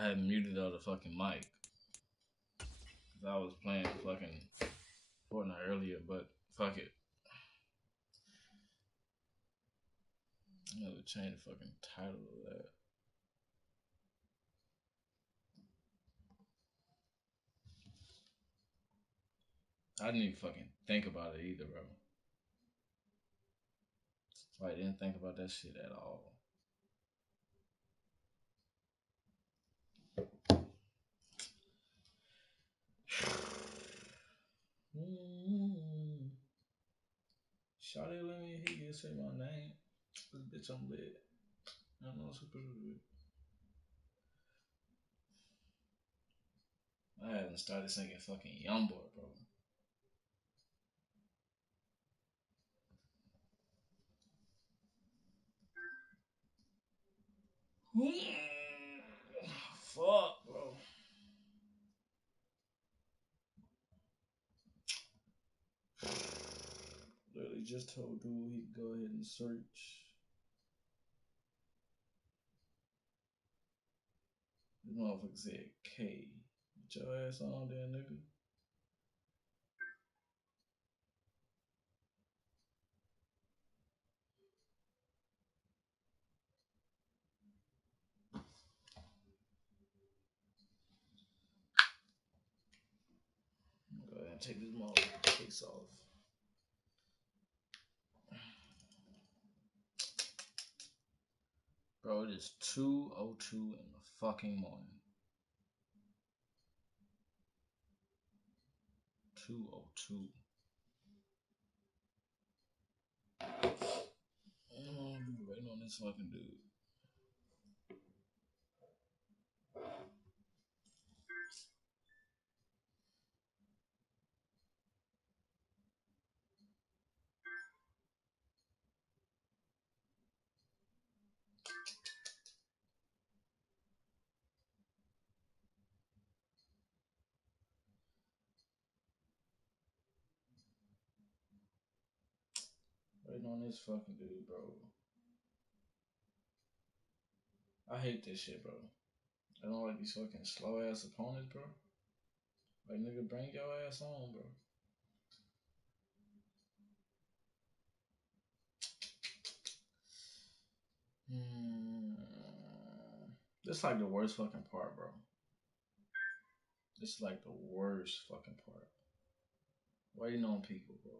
I had muted the fucking mic. Cause I was playing fucking Fortnite earlier, but fuck it. I'm gonna change the fucking title of that. I didn't even fucking think about it either, bro. I didn't think about that shit at all. Shawty, let me hear you say my name. This bitch, I'm lit. I know super lit. I haven't started singing fucking Youngboy, bro. Fuck, bro. Literally just told dude he could go ahead and search. This motherfucker said K. Get your ass on there, nigga. Go ahead and take this motherfucker case off. Bro, it is 2:02 in the fucking morning. 2:02. I'm waiting on this fucking dude. Waiting on this fucking dude, bro. I hate this shit, bro. I don't like these fucking slow ass opponents, bro. Like, nigga, bring your ass on, bro. This is like the worst fucking part, bro. This is like the worst fucking part. Waiting on people, bro.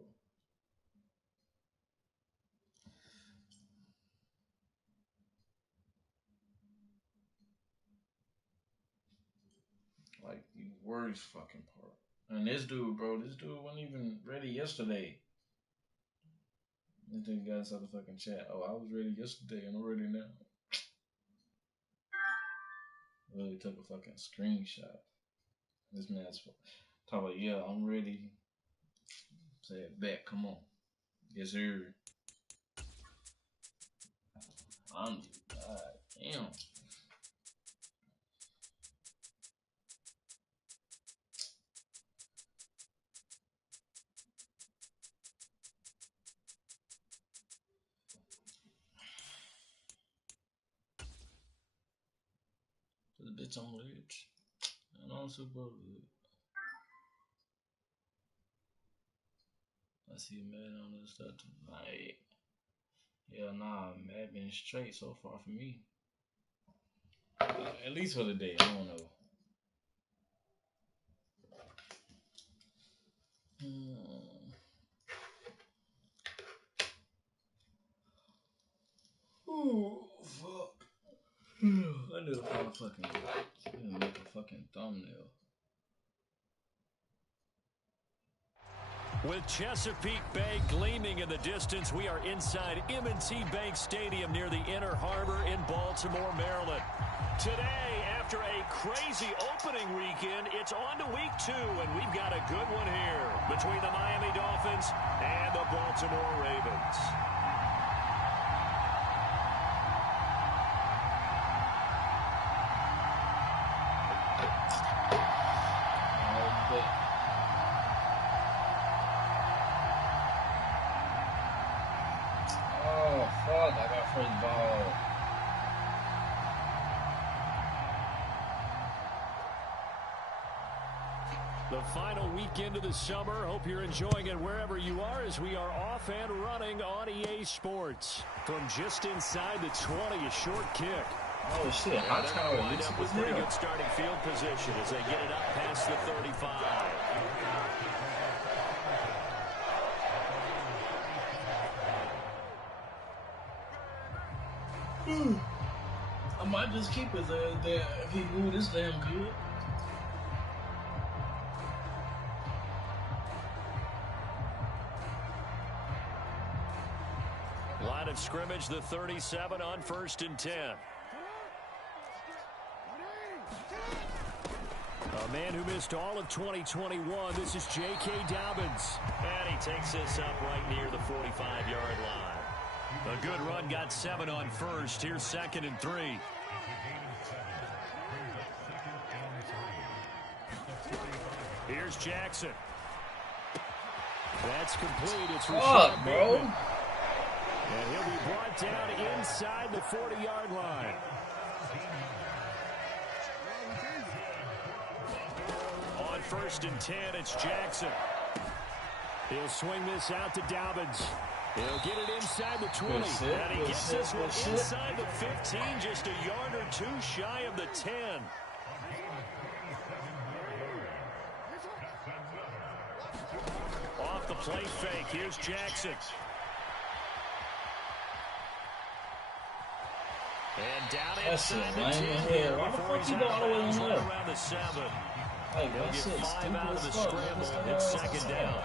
Like the worst fucking part. And this dude, bro, this dude wasn't even ready yesterday. This dude got us out the fucking chat. Oh, I was ready yesterday and I'm ready now. Really took a fucking screenshot. This man's talking about, yeah, I'm ready. Say it back, come on. Yes, sir. God damn. This bitch on rich. And I'm super good. I see Madden on this stuff tonight. Yeah, nah, Madden been straight so far for me. At least for the day, I don't know. Oh, fuck. I need to find a fucking. I need to make a fucking thumbnail. With Chesapeake Bay gleaming in the distance, we are inside M&T Bank Stadium near the Inner Harbor in Baltimore, Maryland. Today, after a crazy opening weekend, it's on to week 2, and we've got a good one here between the Miami Dolphins and the Baltimore Ravens. I got first ball. The final weekend of the summer. Hope you're enjoying it wherever you are as we are off and running on EA Sports. From just inside the 20, a short kick. Oh, shit. Hot tower. Lined up with pretty good starting field position as they get it up past the 35. I might just keep it there if he moved this damn good. Line of scrimmage, the 37 on 1st and 10. A man who missed all of 2021. This is J.K. Dobbins. And he takes this up right near the 45-yard line. A good run, got 7 on 1st. Here's 2nd and 3. Here's Jackson. That's complete. It's Fuck, bro. And he'll be brought down inside the 40-yard line. On 1st and 10, it's Jackson. He'll swing this out to Dobbins. He'll get it inside the 20. And he gets this one inside the 15, just a yard or two shy of the 10. Off the play fake, here's Jackson. And down inside the 10 here before he's out of bounds right around the 7. He'll get 5 out of the scramble and hit 2nd down.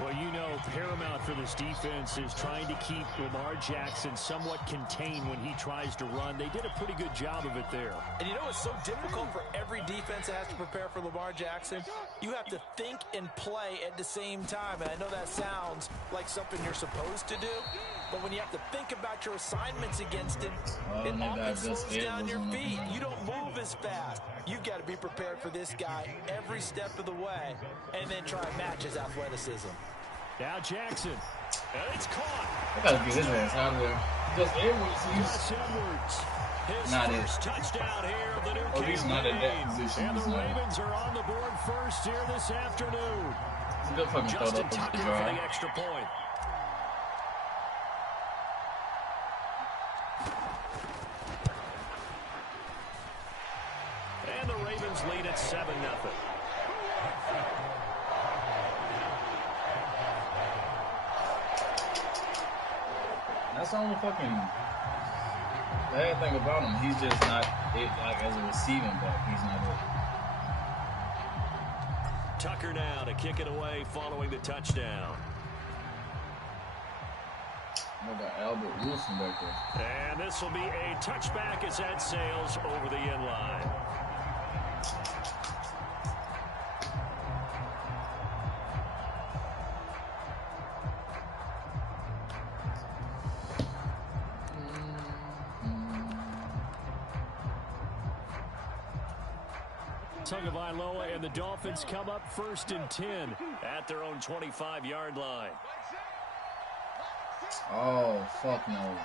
Well, you know, paramount for this defense is trying to keep Lamar Jackson somewhat contained when he tries to run. They did a pretty good job of it there. And you know it's so difficult for every defense that has to prepare for Lamar Jackson? You have to think and play at the same time. And I know that sounds like something you're supposed to do, but when you have to think about your assignments against him, it often slows down your feet. You don't move as fast. You've got to be prepared for this guy every step of the way and then try and match his athleticism. Now Jackson. And it's caught. I gotta get his ass out of there. Gus Edwards. His first touchdown here of the new campaign. And the Ravens are on the board first here this afternoon. It's a good fucking Justin Tucker for the extra point. And the Ravens lead at 7-0. That's the only fucking bad thing about him. He's just not it, like as a receiving back. He's not it. Tucker now to kick it away following the touchdown. What about Albert Wilson back there? And this will be a touchback as that sails over the end line. Tagovailoa and the Dolphins come up 1st and 10 at their own 25-yard line. Oh, fuck no.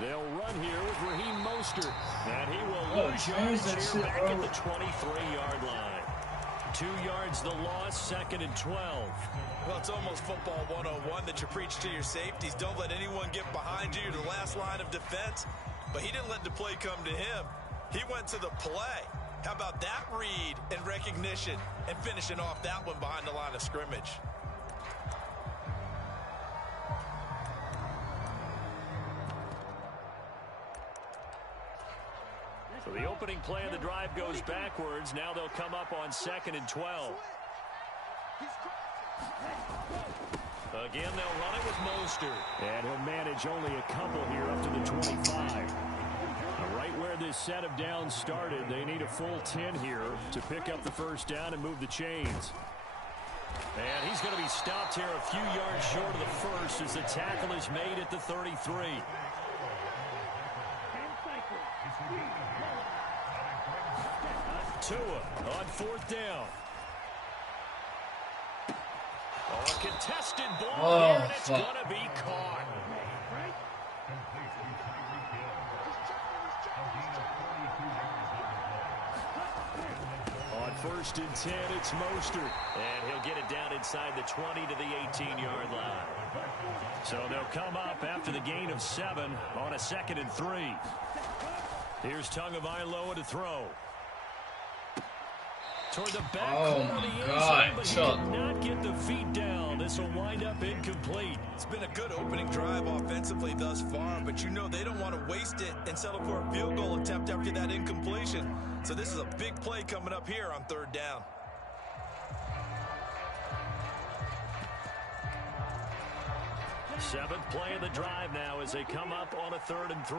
They'll run here with Raheem Mostert. And he will lose yards here back at the 23-yard line. 2 yards the loss, 2nd and 12. Well, it's almost football 101 that you preach to your safeties. Don't let anyone get behind you. You're the last line of defense. But he didn't let the play come to him. He went to the play. How about that read and recognition and finishing off that one behind the line of scrimmage? So the opening play of the drive goes backwards. Now they'll come up on 2nd and 12. Again, they'll run it with Mostert. And he'll manage only a couple here up to the 25. Right where this set of downs started, they need a full 10 here to pick up the first down and move the chains. And he's going to be stopped here a few yards short of the first as the tackle is made at the 33. Tua on 4th down. Oh, a contested ball here, and it's going to be caught. first and 10, it's Mostert. And he'll get it down inside the 20 to the 18-yard line. So they'll come up after the gain of 7 on a 2nd and 3. Here's Tagovailoa to throw. Toward the back corner of the end zone, but he did not get the feet down. This will wind up incomplete. It's been a good opening drive offensively thus far, but you know they don't want to waste it and settle for a field goal attempt after that incompletion. So this is a big play coming up here on 3rd down. Seventh play of the drive now as they come up on a 3rd and 3.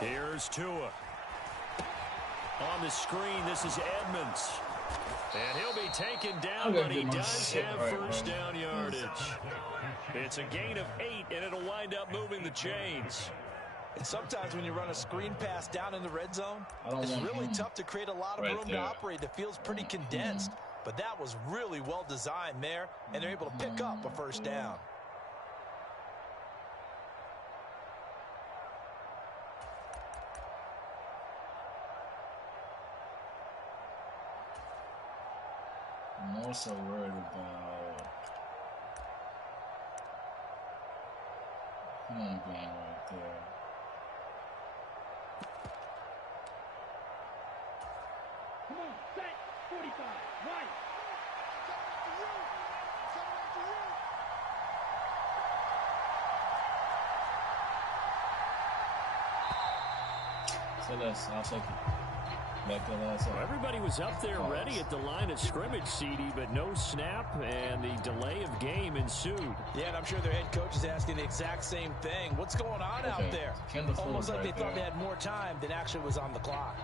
Here's Tua. On the screen, this is Edmonds. And he'll be taken down, but he does have first down yardage. It's a gain of 8, and it'll wind up moving the chains. And sometimes when you run a screen pass down in the red zone, it's really tough to create a lot of room to operate. It feels pretty condensed. But that was really well designed there, and they're able to pick up a first down. I'm also worried about him being right there. Come on, set, 45, right. So I'll take it. Back to last well, everybody was up there ready at the line of scrimmage, CD, but no snap, and the delay of game ensued. Yeah, and I'm sure their head coach is asking the exact same thing. What's going on out there? Almost like they thought they had more time than actually was on the clock.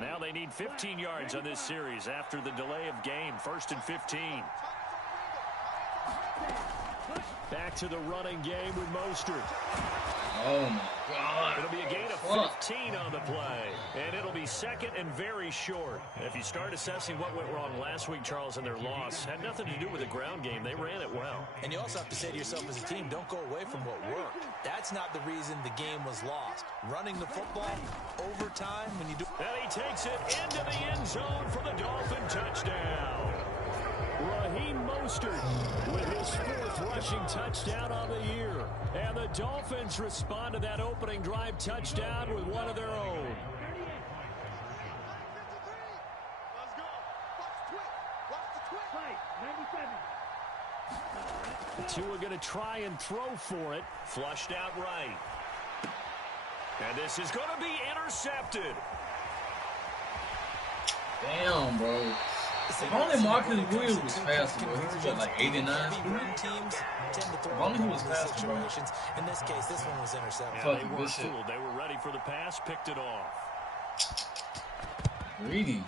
Now they need 15 yards on this series after the delay of game. 1st and 15. Back to the running game with Mostert. Oh, my God. It'll be a gain of 15 on the play, and it'll be 2nd and very short. If you start assessing what went wrong last week, Charles, in their loss, had nothing to do with the ground game. They ran it well. And you also have to say to yourself as a team, don't go away from what worked. That's not the reason the game was lost. Running the football, overtime, when you do... And he takes it into the end zone for the Dolphin touchdown. Raheem Mostert with his 4th rushing touchdown on the year. And the Dolphins respond to that opening drive touchdown with one of their own. Let's go. Watch the twit. Right, 97. Tua going to try and throw for it. Flushed out right. And this is going to be intercepted. Damn, bro. If only Marcus Williams was faster, bro. He's got like 89. If only he was faster, bro. In this case, this one was intercepted. Yeah, they weren't fooled. They were ready for the pass, picked it off. Greedy.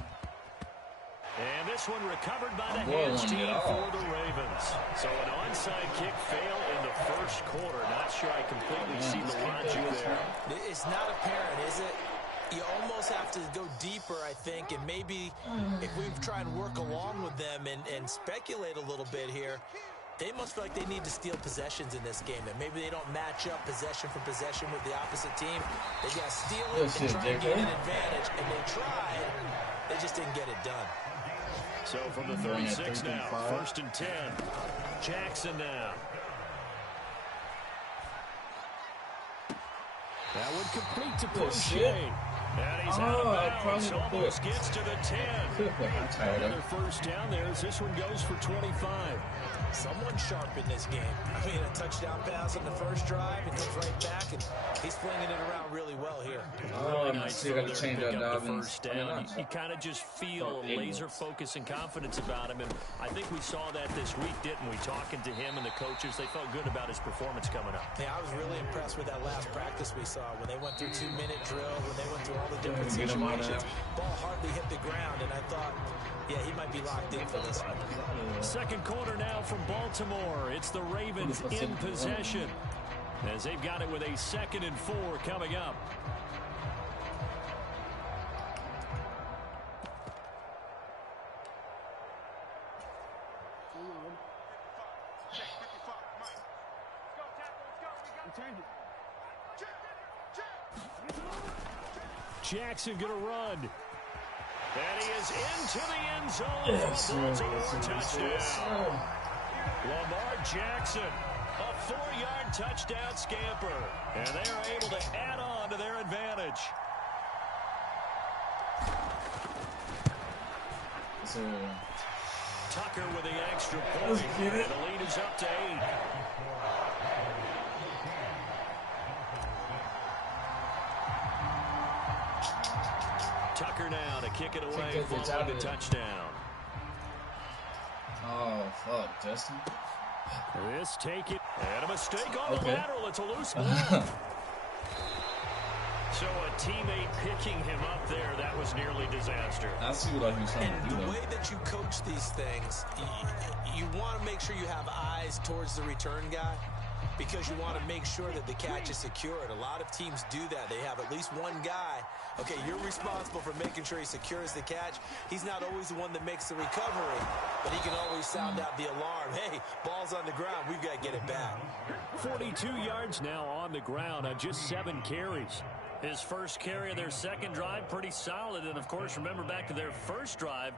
And this one recovered by the hands team for the Ravens. So an onside kick fail in the 1st quarter. Not sure I completely see the logic there. It's not apparent, is it? You almost have to go deeper, I think, and maybe if we try and work along with them and speculate a little bit here, they must feel like they need to steal possessions in this game, and maybe they don't match up possession for possession with the opposite team. They got to steal it and try and gain an advantage, and they tried. They just didn't get it done. So from the 36 now, 1st and 10. Jackson now. That would complete to Prochet. And he's out of bounds. Almost gets to the 10. Another first down there as this one goes for 25. Someone sharp in this game. I mean, a touchdown pass on the first drive. He comes right back, and he's flinging it around really well here. Oh, I still got to change our Dobbins. You kind of just feel laser focus and confidence about him, and I think we saw that this week, didn't we? Talking to him and the coaches, they felt good about his performance coming up. Yeah, I was really impressed with that last practice we saw when they went through 2-minute drill, when they went through all the different situations. Ball hardly hit the ground, and I thought, yeah, he might be locked in for this one. 2nd quarter now from Baltimore. It's the Ravens in possession. as they've got it with a 2nd and 4 coming up. Jackson going to run. And he is into the end zone for a Baltimore touchdown. Lamar Jackson, a 4-yard touchdown scamper. And they are able to add on to their advantage. Tucker with the extra point. And the lead is up to 8. Tucker now to kick it away following the touchdown. Oh, fuck, Justin. This take it. And a mistake on the lateral. It's a loose ball. So a teammate picking him up there, that was nearly disaster. I see what he's trying to do. And the way that you coach these things, you want to make sure you have eyes towards the return guy, because you want to make sure that the catch is secured. A lot of teams do that. They have at least one guy. Okay, you're responsible for making sure he secures the catch. He's not always the one that makes the recovery, but he can always sound out the alarm. Hey, ball's on the ground. We've got to get it back. 42 yards now on the ground on just 7 carries. His first carry of their second drive, pretty solid. And, of course, remember back to their first drive,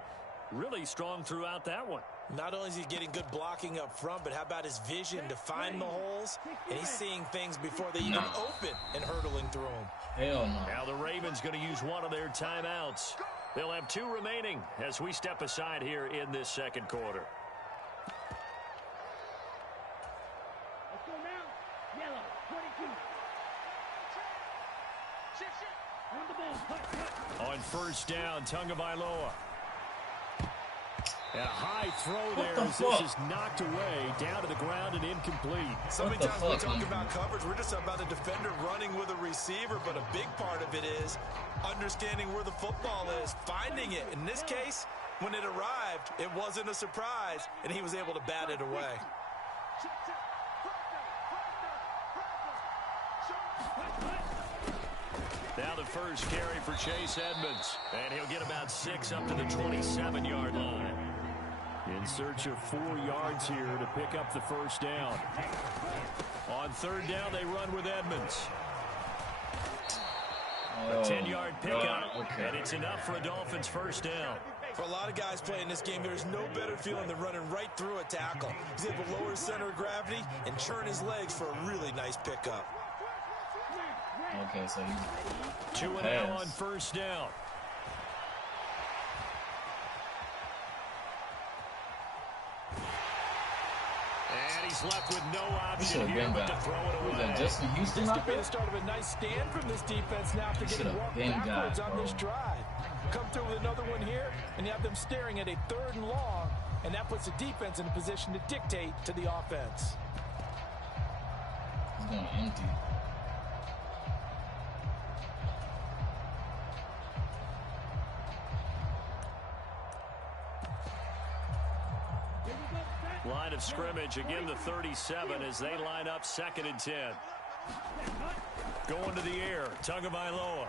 really strong throughout that one. Not only is he getting good blocking up front, but how about his vision to find the holes? And he's seeing things before they even open and hurtling through them. Hell no. Now the Ravens going to use one of their timeouts. They'll have 2 remaining as we step aside here in this second quarter. Let's go now. Yellow, 22. On the ball. On first down, Tagovailoa. And a high throw there as this is knocked away, down to the ground and incomplete. So many times we talk about coverage, we're just about a defender running with a receiver, but a big part of it is understanding where the football is, finding it. In this case, when it arrived, it wasn't a surprise, and he was able to bat it away. Now the first carry for Chase Edmonds, and he'll get about 6 up to the 27-yard line. In search of 4 yards here to pick up the first down. On third down, they run with Edmonds. A 10-yard pickup, and it's enough for a Dolphins first down. For a lot of guys playing this game, there's no better feeling than running right through a tackle. He's able to lower his center of gravity and churn his legs for a really nice pickup. Okay, so he's 2 and out on first down. And he's left with no option here but to throw it away. Justin Houston This out could be there? the start of a nice stand from this defense now after getting walked backwards on this drive. Come through with another one here, and you have them staring at a 3rd and long, and that puts the defense in a position to dictate to the offense. He's going empty. Line of scrimmage, again the 37 as they line up 2nd and 10. Going to the air, Tagovailoa.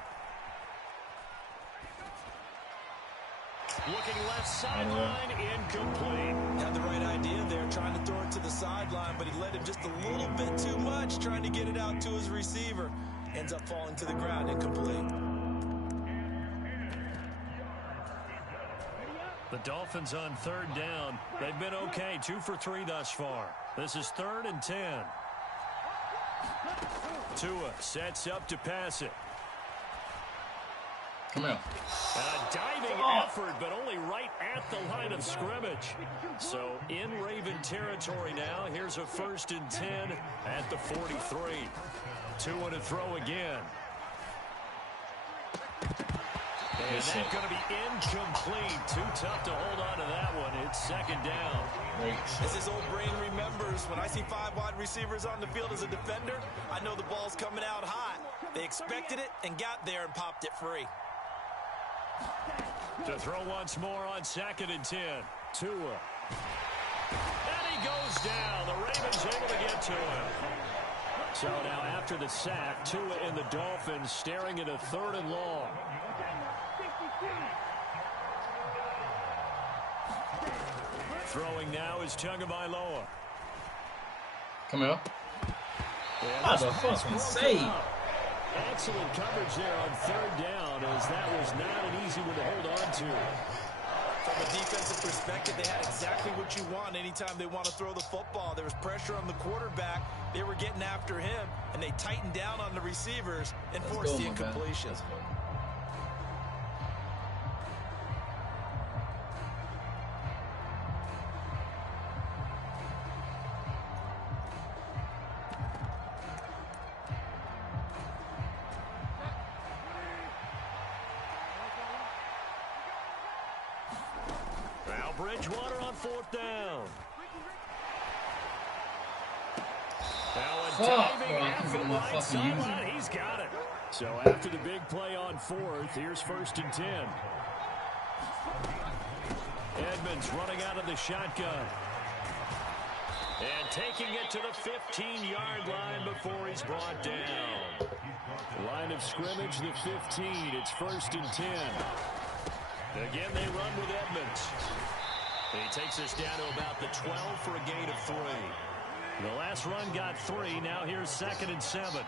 Looking left sideline, incomplete. Had the right idea there, trying to throw it to the sideline, but he led him just a little bit too much, trying to get it out to his receiver. Ends up falling to the ground, incomplete. The Dolphins on 3rd down. They've been okay, 2 for 3 thus far. This is 3rd and 10. Tua sets up to pass it. Come here. A diving effort, but only right at the line of scrimmage. So in Raven territory now. Here's a 1st and 10 at the 43. Tua to throw again. And that's going to be incomplete. Too tough to hold on to that one. It's 2nd down. As his old brain remembers, when I see 5 wide receivers on the field as a defender, I know the ball's coming out hot. They expected it and got there and popped it free. To throw once more on 2nd and 10. Tua. And he goes down. The Ravens able to get to him. So now after the sack, Tua and the Dolphins staring at a 3rd and long. Throwing now is Tagovailoa. Come here. What the fucking save? Excellent coverage there on 3rd down, as that was not an easy one to hold on to. From a defensive perspective, they had exactly what you want anytime they want to throw the football. There was pressure on the quarterback. They were getting after him, and they tightened down on the receivers and forced the incompletion. Bridgewater on 4th down. Now a diving after the right sideline. He's got it. So after the big play on 4th, here's 1st and 10. Edmonds running out of the shotgun. And taking it to the 15-yard line before he's brought down. Line of scrimmage, the 15. It's 1st and 10. Again, they run with Edmonds. He takes us down to about the 12 for a gain of 3. The last run got 3. Now here's 2nd and 7.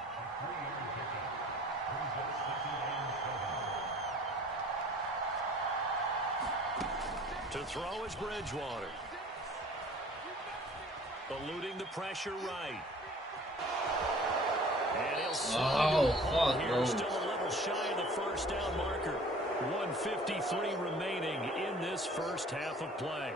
To throw is Bridgewater. Eluding the pressure right. And he'll slide here, still a little shy of the 1st down marker. 1:53 remaining in this 1st half of play.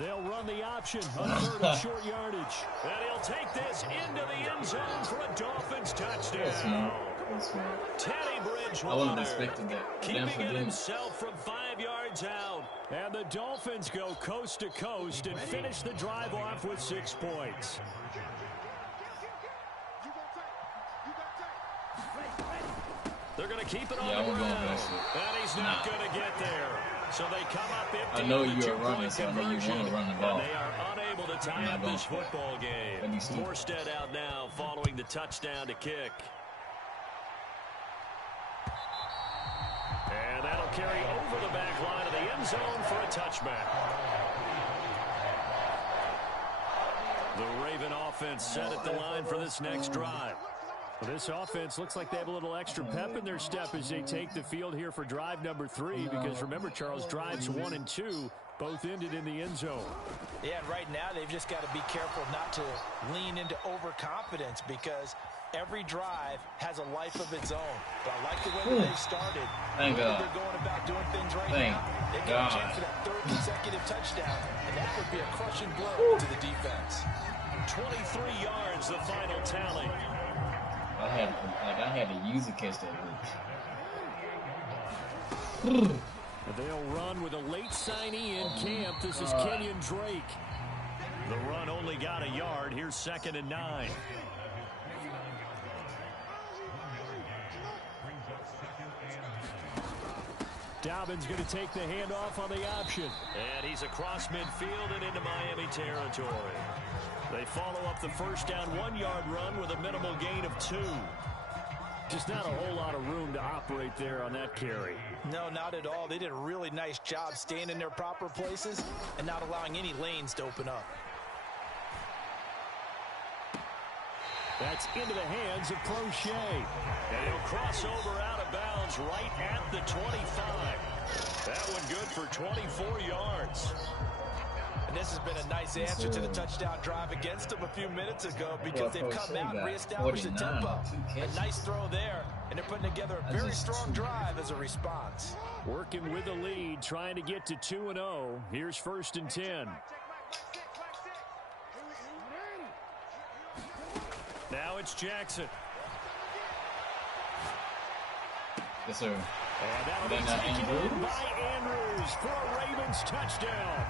They'll run the option on 3rd and short yardage. And he'll take this into the end zone for a Dolphins touchdown. Teddy Bridgewater. I wasn't expecting that. Keeping it himself from 5 yards out. And the Dolphins go coast to coast and finish the drive off with 6 points. They're going to keep it on the ground. And he's not going to get there. So they come up empty. I know you are running, so I know you want to run the ball. And they are unable to tie up this football game. Morstead out now following the touchdown to kick. And that'll carry over the back line of the end zone for a touchback. The Raven offense set at the line for this next drive. Well, this offense looks like they have a little extra pep in their step as they take the field here for drive number 3. Because remember, Charles, drives 1 and 2 both ended in the end zone. Yeah, and right now they've just got to be careful not to lean into overconfidence because every drive has a life of its own. But I like the way that they've started. Thank God. They're going about doing things right now. They've got a chance for that 3rd consecutive touchdown, and that would be a crushing blow to the defense. 23 yards, the final tally. I had to use a catch that week. They'll run with a late signee in camp. This is Kenyon Drake. The run only got a yard. Here's 2nd and 9. Dobbins going to take the handoff on the option. And he's across midfield and into Miami territory. They follow up the 1st down 1-yard run with a minimal gain of 2. Just not a whole lot of room to operate there on that carry. No, not at all. They did a really nice job staying in their proper places and not allowing any lanes to open up. That's into the hands of Prochet. And he'll cross over out of bounds right at the 25. That one good for 24 yards. And this has been a nice answer to the touchdown drive against them a few minutes ago because they've come out and reestablished the tempo. A nice throw there, and they're putting together a very strong drive as a response. Working with the lead, trying to get to 2-0. Here's 1st and 10. Now it's Jackson. Yes, sir. And that'll be taken in by Andrews for a Ravens touchdown.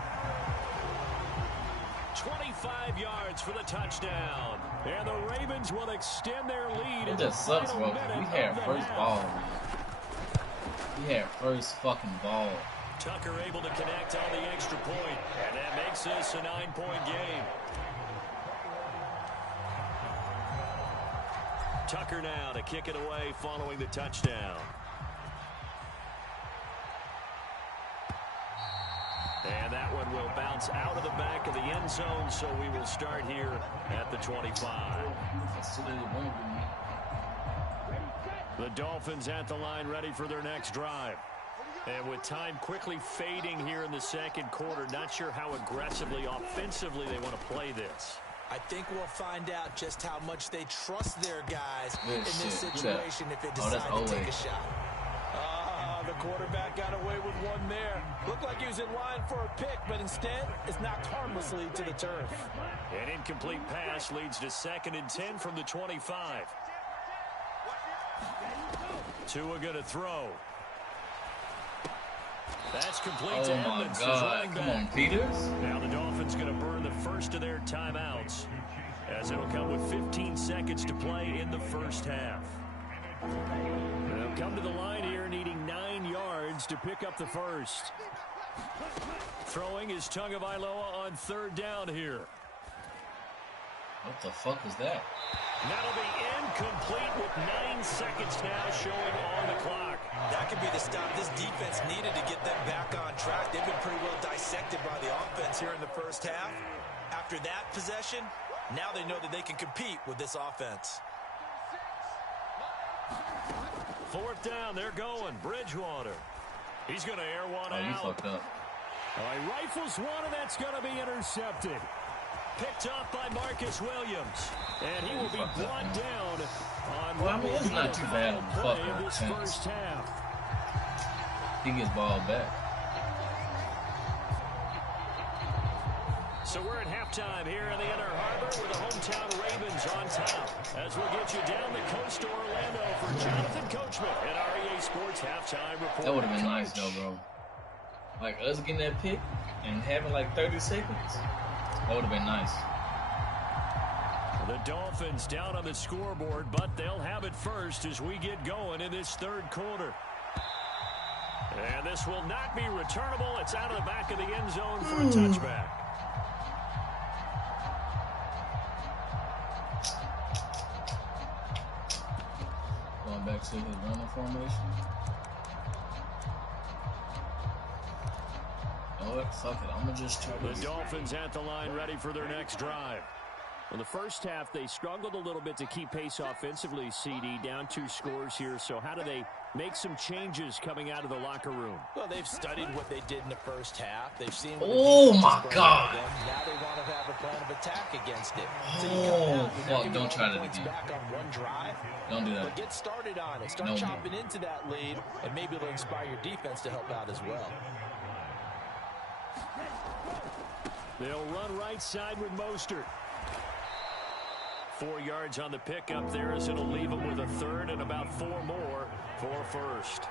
25 yards for the touchdown. And the Ravens will extend their lead. It just sucks, bro. We had first ball. He had first fucking ball. Tucker able to connect on the extra point, and that makes this a 9-point game. Tucker now to kick it away following the touchdown. And that one will bounce out of the back of the end zone, so we will start here at the 25. The Dolphins at the line ready for their next drive. And with time quickly fading here in the second quarter, not sure how aggressively, offensively they want to play this. I think we'll find out just how much they trust their guys in this situation if they decide to take a shot. The quarterback got away with one there. Looked like he was in line for a pick, but instead it's knocked harmlessly to the turf. An incomplete pass leads to 2nd and 10 from the 25. Tua going to throw. That's complete to Edmonds. Oh, my God. Come on, Peters. Now the Dolphins going to burn the first of their timeouts, as it'll come with 15 seconds to play in the first half. They'll come to the line here needing 9 yards to pick up the first. Throwing is Tagovailoa on 3rd down here. What the fuck was that? That'll be incomplete with 9 seconds now showing on the clock. That could be the stop this defense needed to get them back on track. They've been pretty well dissected by the offense here in the first half. After that possession, now they know that they can compete with this offense. 4th down, they're going. Bridgewater. He's going to air one out. You fucked up. He rifles one, and that's going to be intercepted. Picked off by Marcus Williams. And he will be brought down on well, I mean, it's not too bad on the play in this first half. He gets ball back. So we're at halftime here in the Inner Harbor with the hometown Ravens on top. As we'll get you down the coast to Orlando for Jonathan Coachman at REA Sports Halftime Report. That would have been nice, though, bro. Like, us getting that pick and having, like, 30 seconds. That would have been nice. The Dolphins down on the scoreboard, but they'll have it first as we get going in this 3rd quarter. And this will not be returnable. It's out of the back of the end zone for a touchback. Going back to his running formation. Oh, fuck it. I'm going to just try the Dolphins at the line ready for their next drive. In the first half, they struggled a little bit to keep pace offensively, CD, down 2 scores here. So how do they make some changes coming out of the locker room? Well, they've studied what they did in the first half. They've seen what oh, my God. Now they want to have a plan of attack against it. So oh, fuck. Don't try that again. Back on one drive, don't do that. But get started on it. Start chopping into that lead, and maybe it'll inspire your defense to help out as well. They'll run right side with Mostert. 4 yards on the pickup there as it'll leave them with a 3rd and about 4 more for first.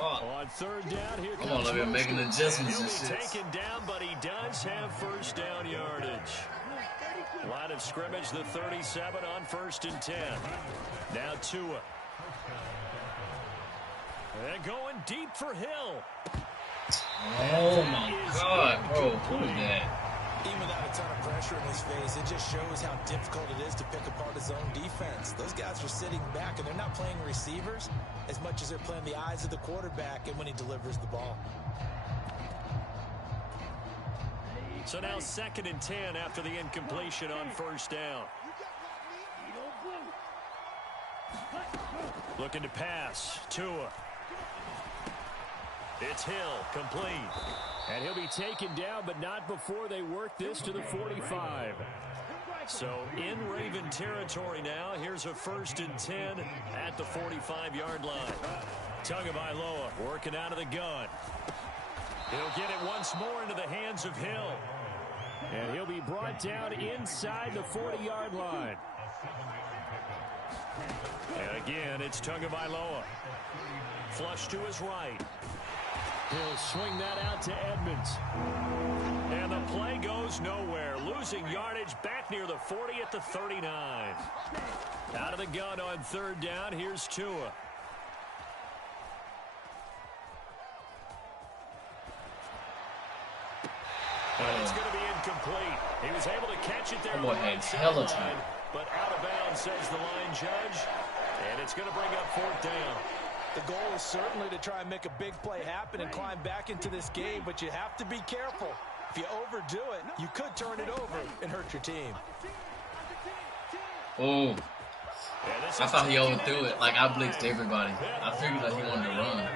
On 3rd down, here comes they're making adjustments and and he'll be shit. taken down, but he does have first down yardage. Line of scrimmage, the 37 on 1st and 10. Now Tua. And going deep for Hill. Oh, my God, bro. Who is that? Even without a ton of pressure in his face, it just shows how difficult it is to pick apart his own defense. Those guys are sitting back, and they're not playing receivers as much as they're playing the eyes of the quarterback and when he delivers the ball. So now 2nd and 10 after the incompletion on 1st down. Looking to pass. Tua. It's Hill, complete. And he'll be taken down, but not before they work this to the 45. So in Raven territory now. Here's a 1st and 10 at the 45-yard line. Tagovailoa working out of the gun. He'll get it once more into the hands of Hill. And he'll be brought down inside the 40-yard line. And again, it's Tagovailoa. Flush to his right. He'll swing that out to Edmonds. And the play goes nowhere. Losing yardage back near the 40 at the 39. Out of the gun on 3rd down. Here's Tua. And it's going to be incomplete. He was able to catch it there on the right hella sideline, but out of bounds, says the line judge. And it's going to bring up 4th down. The goal is certainly to try and make a big play happen and climb back into this game, but you have to be careful. If you overdo it, you could turn it over and hurt your team. Oh. I thought he overthrew it. Like, I blitzed everybody. I figured that he wanted to run.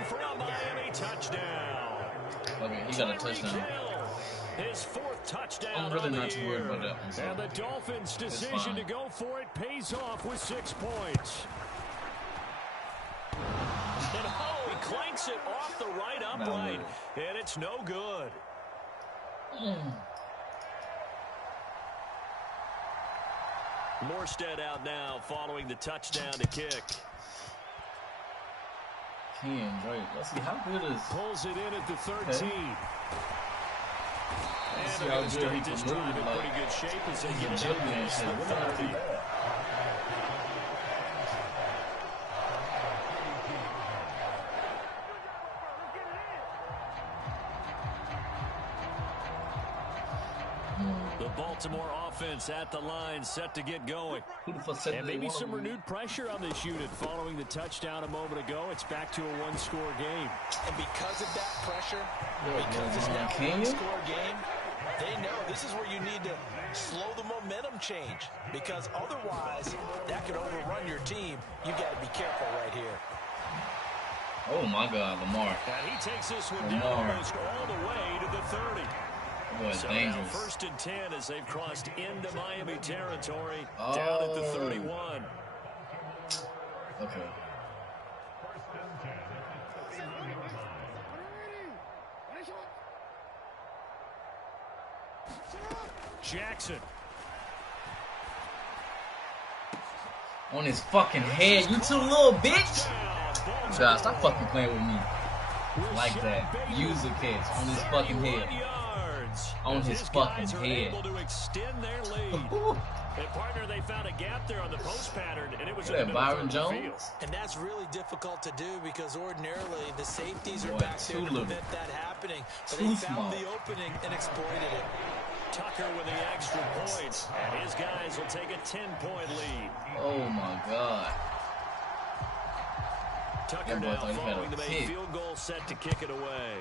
Okay, he got a touchdown. His 4th touchdown. I'm really not too worried about that one. So and the Dolphins' decision to go for it pays off with 6 points. And he clanks it off the right upright, and it's no good. Morstead out now following the touchdown to kick. Drake. Let's see how good is. Pulls it in at the 13. Okay. And see they're how going to good start he this can drive move. in pretty good shape as they get it Agility up and past shit. the We're not too 30. bad. The Baltimore offense at the line, set to get going. And maybe some renewed pressure on this unit following the touchdown a moment ago. It's back to a 1-score game. And because of that pressure, because it's now a 1-score game, they know this is where you need to slow the momentum change, because otherwise that could overrun your team. You got to be careful right here. Oh my God, Lamar. And he takes this one down almost all the way to the 30. Boy, so dangerous. Now 1st and 10 as they've crossed into Miami territory, down at the 31. Okay. Jackson. On his fucking head, you two little bitch. God, stop fucking playing with me. Like that. Use a catch on his fucking head. On his fucking head. Able to extend their lead. And partner, they found a gap there on the post pattern, and it was in the Byron middle of the Jones. field. And that's really difficult to do because ordinarily the safeties are back there to prevent that happening. But they found the opening and exploited it. Tucker with the extra points, and his guys will take a 10-point lead. Oh my God. Tucker now following the main field goal, set to kick it away.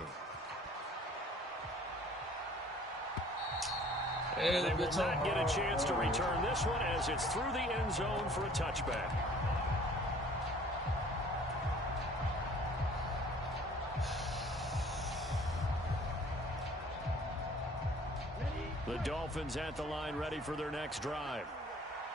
And they will not get a chance to return this one as it's through the end zone for a touchback. The Dolphins at the line, ready for their next drive.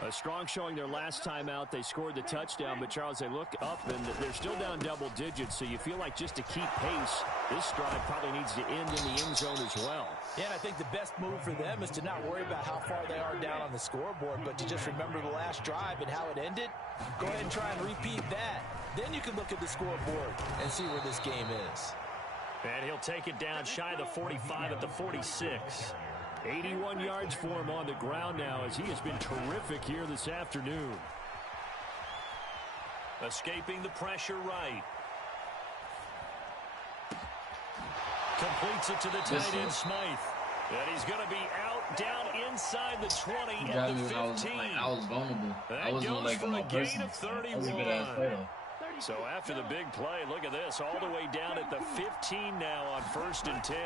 A strong showing their last time out. They scored the touchdown, but Charles, they look up and they're still down double digits, so you feel like just to keep pace, this drive probably needs to end in the end zone as well. Yeah, and I think the best move for them is to not worry about how far they are down on the scoreboard, but to just remember the last drive and how it ended. Go ahead and try and repeat that. Then you can look at the scoreboard and see where this game is. And he'll take it down shy of the 45 at the 46. 81 yards for him on the ground now as he has been terrific here this afternoon. Escaping the pressure right. Completes it to the tight end Smythe. And he's going to be out down inside the 20 at the 15. I was vulnerable. I wasn't like a person. That was a good ass play though. So after the big play, look at this, all the way down at the 15 now on 1st and 10.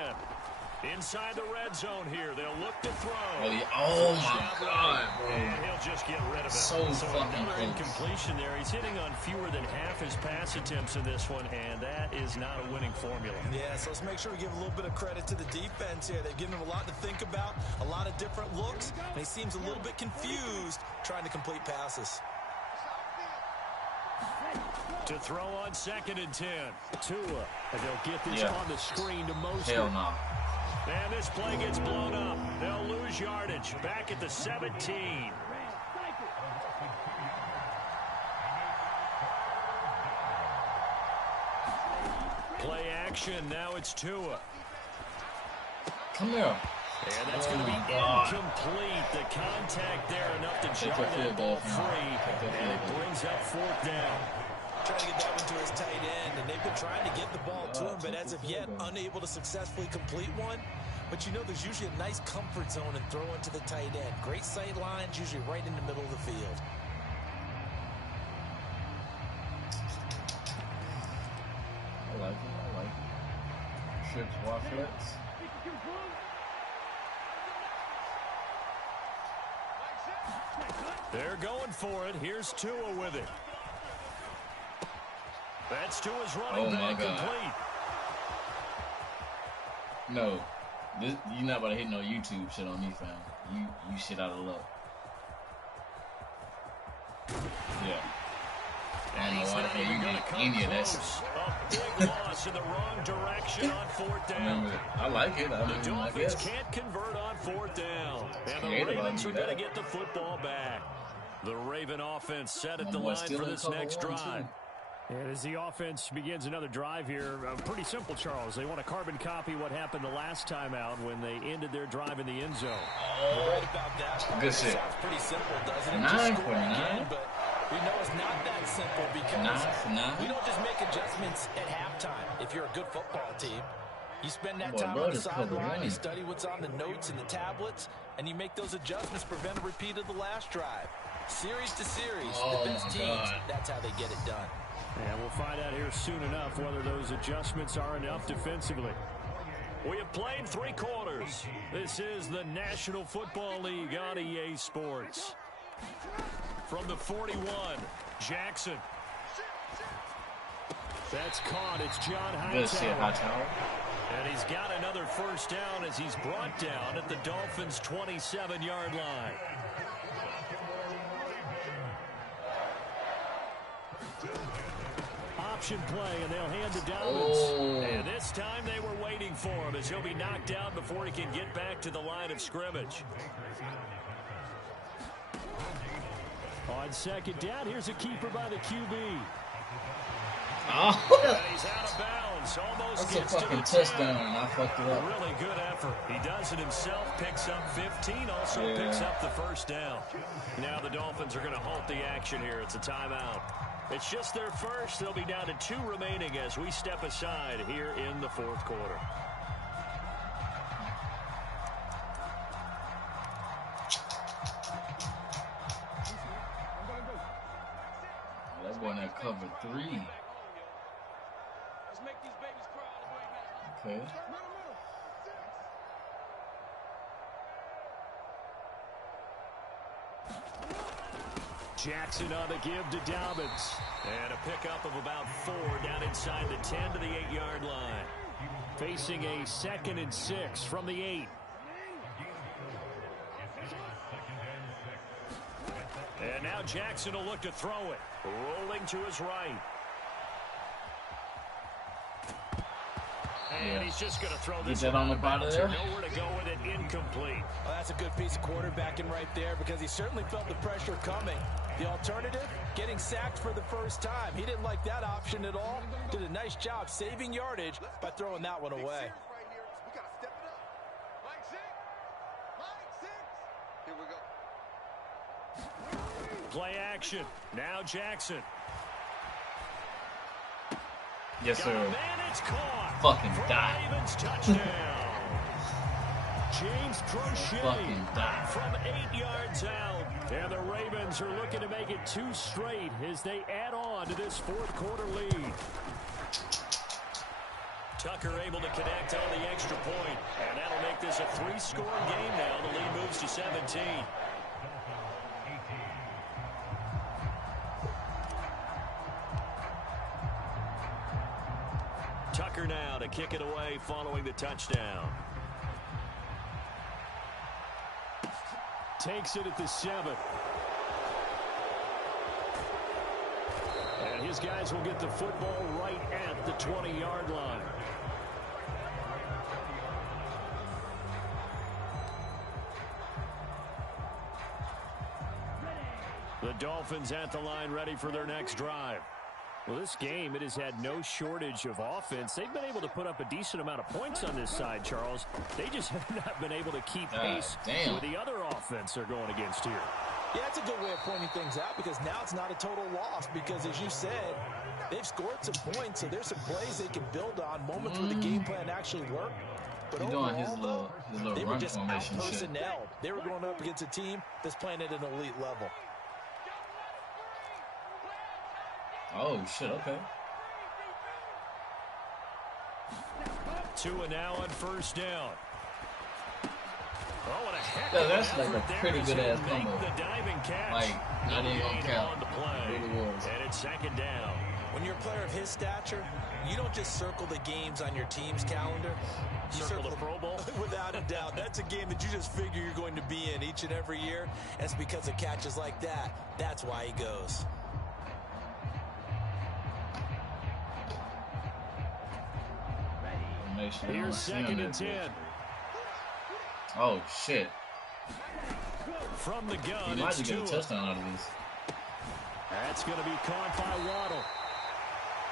Inside the red zone here, they'll look to throw. Oh, yeah. Oh my God, bro. And he'll just get rid of it. So fucking another close. incompletion there. He's hitting on fewer than half his pass attempts in this one, and that is not a winning formula. Yeah, so let's make sure we give a little bit of credit to the defense here. They've given him a lot to think about, a lot of different looks, and he seems a little bit confused trying to complete passes. To throw on 2nd and 10. Tua, and they'll get this on the screen to Mostert. Hell no. And this play gets blown up. They'll lose yardage. Back at the 17. Play action. Now it's Tua. Come here. And that's going to be incomplete. The contact there enough to jar that ball free. And it brings up 4th down. Trying to get that one to his tight end, and they've been trying to get the ball to him, but as of yet, unable to successfully complete one. But you know there's usually a nice comfort zone in throwing to the tight end. Great sight lines, usually right in the middle of the field. I like it. I like it. Trips, waflets. They're going for it. Here's Tua with it. That's Tua's running back complete. No, you're not about to hit no YouTube shit on me, fam. You shit out of luck. Yeah. I don't know why the hell you did any of that shit. A big loss in the wrong direction on fourth down. I like it. The Dolphins can't convert on fourth down. And the Ravens are going to get the football back. The Raven offense set at the line for this next drive. And as the offense begins another drive here, pretty simple, Charles. They want to carbon copy what happened the last time out when they ended their drive in the end zone. Right about that. Good shit. Sounds pretty simple, doesn't it? 9 for 9. Again, but we know it's not that simple because 9 for 9. we don't just make adjustments at halftime. If you're a good football team, you spend that time on the sideline, you study what's on the notes and the tablets, and you make those adjustments, prevent a repeat of the last drive. Series to series, the best teams, that's how they get it done. And we'll find out here soon enough whether those adjustments are enough defensively. We have played 3 quarters. This is the National Football League on EA Sports. From the 41, Jackson. That's caught. It's John Good shit, Hightower. Hightower. And he's got another first down as he's brought down at the Dolphins' 27-yard line. Option play, and they'll hand to Dobbins. And this time they were waiting for him as he'll be knocked down before he can get back to the line of scrimmage. On second down, here's a keeper by the QB. And he's out of bounds. Almost That's gets a fucking to the touchdown, and I fucked it up. Really good effort. He does it himself, picks up 15, also picks up the first down. Now the Dolphins are going to halt the action here. It's a timeout. It's just their first. They'll be down to 2 remaining as we step aside here in the fourth quarter. That boy that covered 3. Okay. Jackson on the give to Dobbins. And a pickup of about 4 down inside the 10 to the 8-yard line. Facing a 2nd and 6 from the 8. And now Jackson will look to throw it. Rolling to his right. And he's just going to throw this on the bottom there. Nowhere to go with it. Incomplete. Well, that's a good piece of quarterbacking right there because he certainly felt the pressure coming. The alternative, getting sacked for the first time. He didn't like that option at all. Did a nice job saving yardage by throwing that one away. Play action. Now Jackson. Yes, sir. Man, it's caught. Fucking die. Ravens touchdown. James Crochet Fucking die. from 8 yards out. And the Ravens are looking to make it 2 straight as they add on to this fourth quarter lead. Tucker able to connect on the extra point. And that'll make this a 3-score game now. The lead moves to 17. Tucker now to kick it away following the touchdown. Takes it at the 7. And his guys will get the football right at the 20-yard line. The Dolphins at the line ready for their next drive. Well, this game, it has had no shortage of offense. They've been able to put up a decent amount of points on this side, Charles. They just have not been able to keep pace with the other offense they're going against here. Yeah, that's a good way of pointing things out because now it's not a total loss because, as you said, they've scored some points, so there's some plays they can build on, moments where the game plan actually worked. But He's overall, doing his little they were run just formation shit. out-personnelled. They were going up against a team that's playing at an elite level. Oh, shit, okay. 2 and now on first down. Oh, and a heck Yeah, of that's an like a effort pretty there good to ass make combo. the diving catch. Like, not even gonna Gain count. on the play. It really was. And it's second down. When you're a player of his stature, you don't just circle the games on your team's calendar. You Circle the Pro Bowl? Without a doubt. That's a game that you just figure you're going to be in each and every year. And it's because of catches like that. That's why he goes. Here's second and 10. Oh, shit. From the gun, He might it's get a Tua. touchdown out of this. That's going to be caught by Waddle.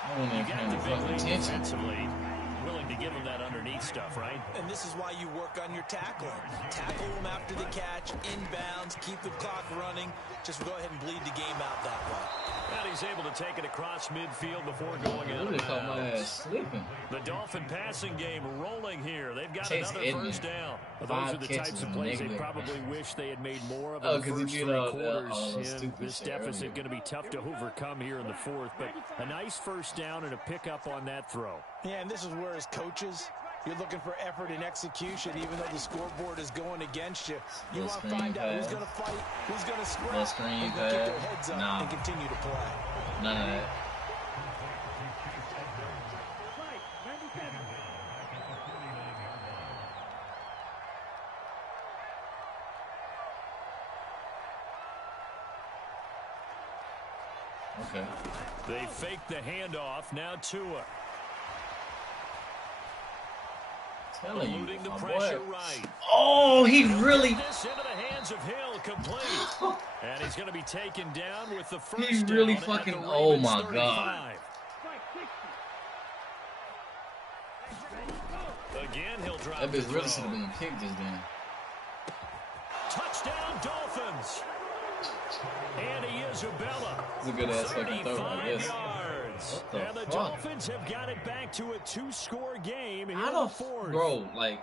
I wasn't You even got paying the the big fucking lead attention. defensively. Willing to give him that underneath stuff, right? And this is why you work on your tackling. Tackle him after the catch, inbounds, keep the clock running. Just go ahead and bleed the game out that way. And he's able to take it across midfield before going out Really of caught my bounds. ass sleeping. The Dolphin passing game rolling here. They've got Chase another Edmonds. first down. Well, 5 those are the catches types of and plays they negative. probably wish they had made more of Oh, in the 'cause he first did three all quarters. that stupid This shit deficit earlier. going to be tough to overcome here in the fourth, but a nice first down and a pickup on that throw. Yeah, and this is where as coaches, you're looking for effort and execution, even though the scoreboard is going against you. You Little want to screen find out who's pass. going to fight, who's going to scrap, Little screen who's going to keep their pass. heads up Nah. and continue to play. None of that. Fight, 97. Okay. They fake the handoff. Now Tua. Telling you, Eluding the my pressure boy. right. Oh, he really. This into the hands of Hill, complete. And he's going to be taken down with the first He really down at fucking. the Oh Ravens' my 35. god. Fight, 60. Again, he'll drop That the bitch really throw. should have been a pick just then. Touchdown, Dolphins. And Isabella. It's a good ass fucking throw, I 35 guess. yards. What the And the fuck? Dolphins have got it back to a 2-score game here in How the the fourth. bro? Like,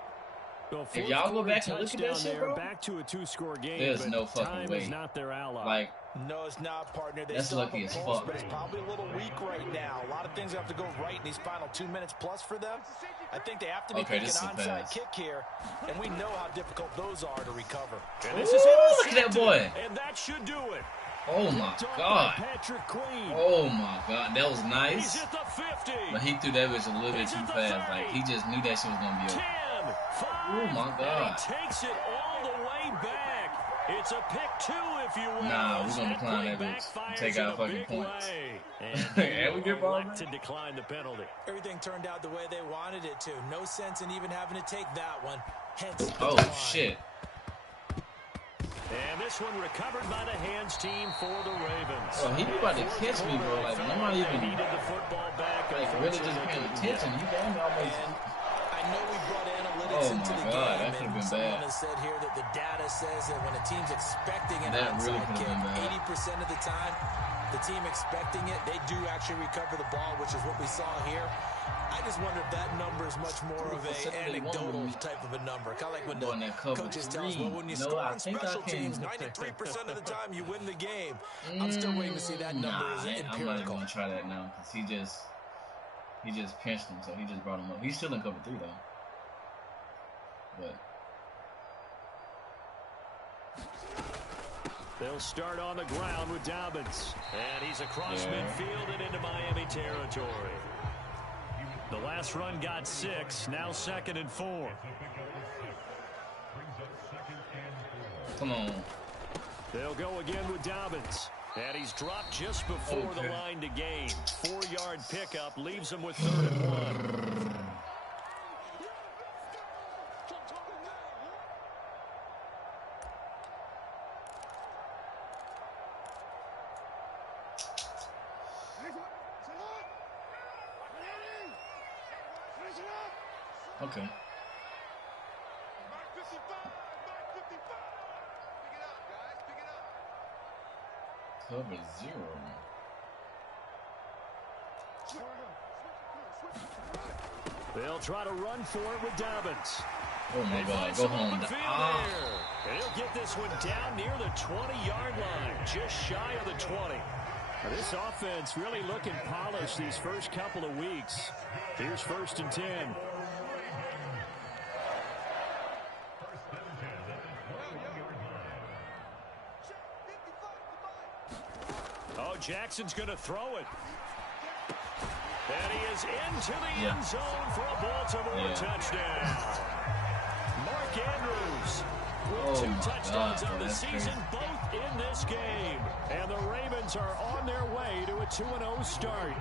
The if fourth y'all go quarter back and look at that touchdown shit, there, bro, back to a 2-score game. there's but no fucking time way. is not their ally. like, No, it's not, partner. They That's still have lucky a as pulse, fuck. but it's probably a little weak right now. A lot of things have to go right in these final 2 minutes plus for them. I think they have to be Okay, thinking this is a onside pass. kick here, and we know how difficult those are to recover. And this Ooh, is look at that intercepted, boy. And that should do it. oh my Picked off by god. Patrick Queen. Oh my god. That was He's nice. at the 50. But he threw that bitch a little bit He's too at the fast. 30. Like, he just knew that shit was gonna be 10, over. 5, Oh my god. and he takes it all the way back. It's a pick 2, if you will. Nah, we're gonna That decline play that bitch. backfires Take in our a fucking big points. way. And we get ball elect back? to decline the penalty. Everything turned out the way they wanted it to. No sense in even having to take that one. Hence, the Oh decline. shit. And this one recovered by the hands team for the Ravens. Bro, he be about to Fourth catch me, bro. quarter, Like, felt nobody they even, needed the football back. like, really just Unfortunately, paying couldn't get attention. it. He damn near almost. And I know we brought analytics Oh into my the God, game, that could've and been someone bad. has said here that the data says that when a team's expecting an That really onside could've kick, been bad. 80% of the time, the team expecting it, they do actually recover the ball, which is what we saw here. I just wonder if that number is much more of an anecdotal type of a number. Kind of like when Going the that cover coaches tell us, well, when you three. No, score I on think I special can- teams, 93% of the time you win the game. I'm still waiting to see that number Nah, is I'm not empirical. gonna try that now because he just pinched him, so he just brought him up. He's still in cover 3 though. But They'll start on the ground with Dobbins. And he's across Yeah. midfield and into Miami territory. The last run got 6, now 2nd and 4. come on. They'll go again with Dobbins. And he's dropped just before the Okay. line to gain. 4-yard pickup leaves him with 3rd and 1. Okay. Mark 55, Mark 55. Pick it up, guys, pick it up. Cover 0. They'll try to run for it with Dobbins. Oh my God, go home. He'll get this one down near the 20-yard line, just shy of the 20. Now, this offense really looking polished these first couple of weeks. Here's 1st and 10. Oh, Jackson's going to throw it. And he is into the end zone for a Baltimore touchdown. Mark Andrews with 2 touchdowns on the season, both in this game. And the Ravens are on their way to a 2-0 start.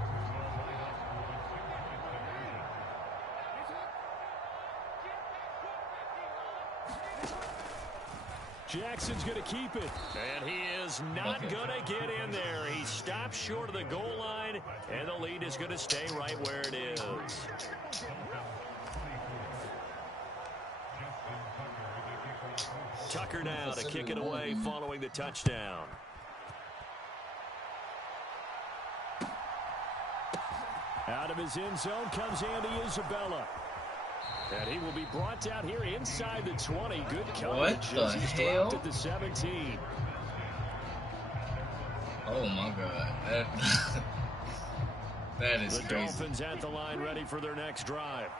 Jackson's going to keep it. And he is not going to get in there. He stops short of the goal line, and the lead is going to stay right where it is. Tucker now to kick it away following the touchdown. Out of his end zone comes Andy Isabella. And he will be brought down here inside the 20. Good coverage. What the hell? At the 17. Oh my God. That is the crazy. Dolphins at the line ready for their next drive.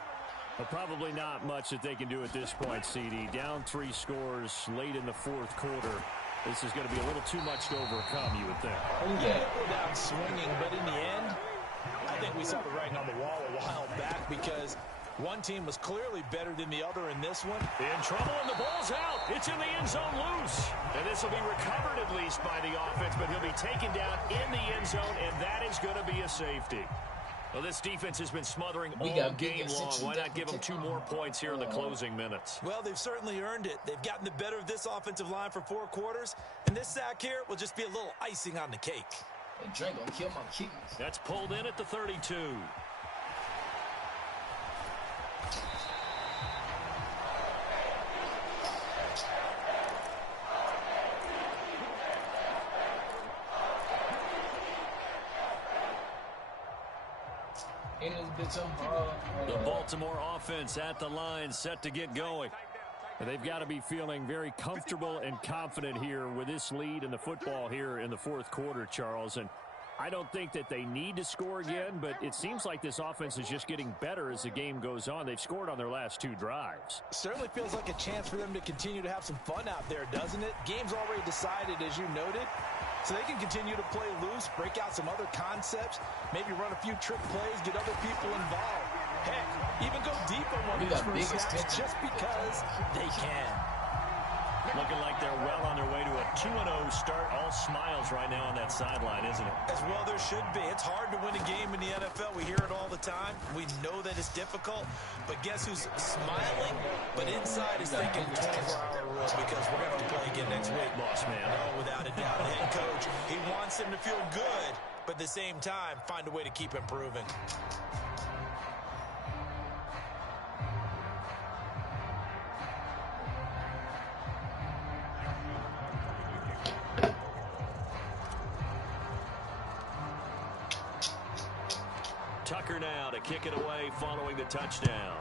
But probably not much that they can do at this point, CD. Down 3 scores late in the 4th quarter. This is going to be a little too much to overcome, you would think. Oh, yeah. Go down swinging, but in the end, I think we saw the writing on the wall a while back because one team was clearly better than the other in this one. In trouble, and the ball's out. It's in the end zone loose. And this will be recovered at least by the offense, but he'll be taken down in the end zone, and that is going to be a safety. Well, this defense has been smothering all game long. Why not give them 2 more points here in the closing minutes? Well, they've certainly earned it. They've gotten the better of this offensive line for 4 quarters, and this sack here will just be a little icing on the cake. Hey, Drake gonna kill my kidneys. That's pulled in at the 32. The Baltimore offense at the line, set to get going. They've got to be feeling very comfortable and confident here with this lead in the football here in the 4th quarter, Charles. And I don't think that they need to score again, but it seems like this offense is just getting better as the game goes on. They've scored on their last 2 drives. Certainly feels like a chance for them to continue to have some fun out there, doesn't it? Game's already decided, as you noted. So they can continue to play loose, break out some other concepts, maybe run a few trick plays, get other people involved. Heck, even go deep on one of these first snaps just because they can. Looking like they're well on their way to a 2-0 start. All smiles right now on that sideline, isn't it? As well there should be. It's hard to win a game in the NFL. We hear it all the time. We know that it's difficult. But guess who's smiling? But inside is thinking 24-hour rule because we're going to play again next week. Boss man. Oh, without a doubt. Head coach, he wants them to feel good, but at the same time, find a way to keep improving. Tucker now to kick it away following the touchdown.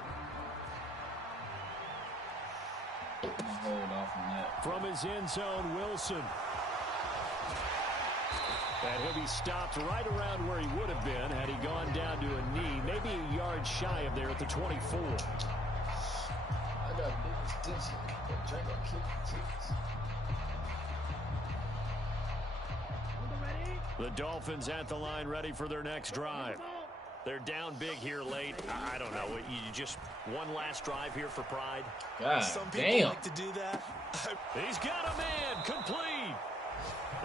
Hold off on that. From his end zone, Wilson. And he'll be stopped right around where he would have been had he gone down to a knee, maybe a yard shy of there at the 24. I got big extension. Drake gonna kill my kidneys. The Dolphins at the line ready for their next drive. They're down big here late. I don't know. You just one last drive here for pride? God, some people like to do that. He's got a man complete.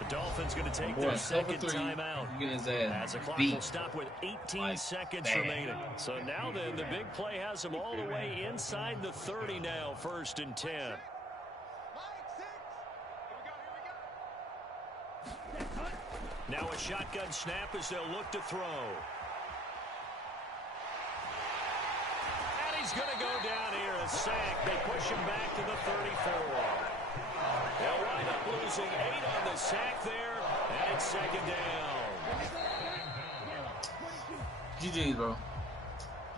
The Dolphins going to take their second timeout. As the clock will stop with 18 seconds remaining. So now then, the big play has them all the way inside the 30 now, 1st and 10. Now a shotgun snap as they'll look to throw. And he's going to go down here, a sack. They push him back to the 34. They'll wind up losing 8 on the sack there, and it's second down. GG, bro.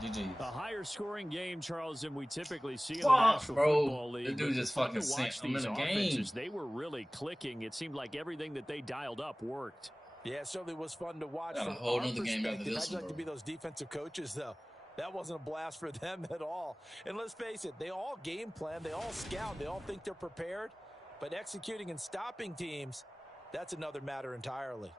GG. A higher scoring game, Charles, than we typically see in the Fuck, National bro. Football League. This dude just fucking sent. I'm in the game. They were really clicking. It seemed like everything that they dialed up worked. Yeah, it certainly was fun to watch. Got a From whole our nother game after perspective, this I'd one, like to bro. be those defensive coaches, though. That wasn't a blast for them at all. And let's face it, they all game plan, they all scout, they all think they're prepared. But executing and stopping teams, that's another matter entirely.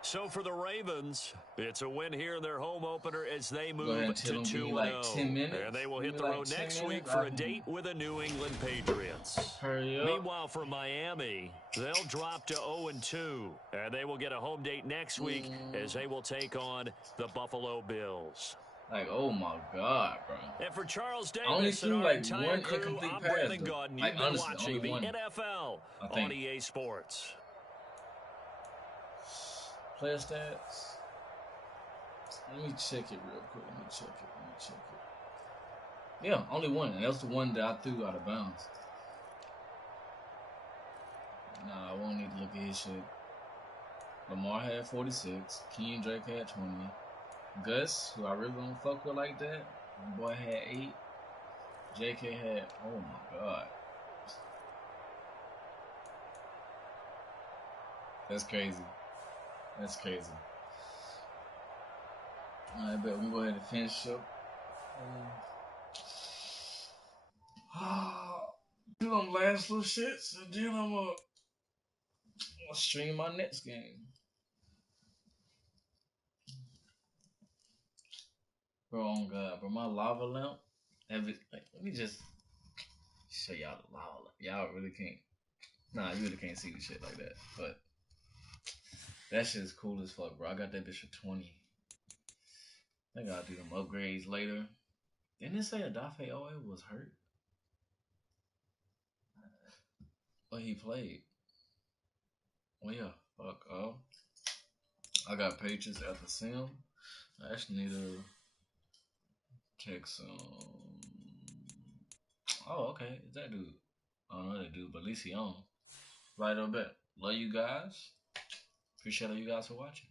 So for the Ravens, it's a win here in their home opener as they move to 2-0. Like 10 minutes. And they will hit the like road next week minutes. for a date with the New England Patriots. Hurry up. Meanwhile, for Miami, they'll drop to 0-2. And they will get a home date next week as they will take on the Buffalo Bills. Like, oh my God, bro. And for Charles I only Davis and threw our like entire one crew, incomplete I'm pass. Brandon Gaudin. Like, You've been honestly, watching only the one. NFL on EA Sports. Player stats. Let me check it real quick. Let me check it. Yeah, only one. And that was the one that I threw out of bounds. Nah, I won't need to look at his shit. Lamar had 46. Kenyon Drake had 20. Gus, who I really don't fuck with like that, boy had 8. JK had, oh my God. That's crazy. That's crazy. Alright, bet we can go ahead and finish up. Do them last little shits, and then I'm gonna stream my next game. Bro, oh God, bro, my lava lamp. Let me just show y'all the lava lamp. Y'all really can't. Nah, you really can't see the shit like that. But that shit is cool as fuck, bro. I got that bitch for 20. I gotta do them upgrades later. Didn't it say Adafe Owe was hurt? But he played. Well, yeah, fuck up. I got Patriots at the sim. I actually need to check some. Oh, okay. Is that dude? I don't know that dude, but at least he on. Right on bet. Love you guys. Appreciate all you guys for watching.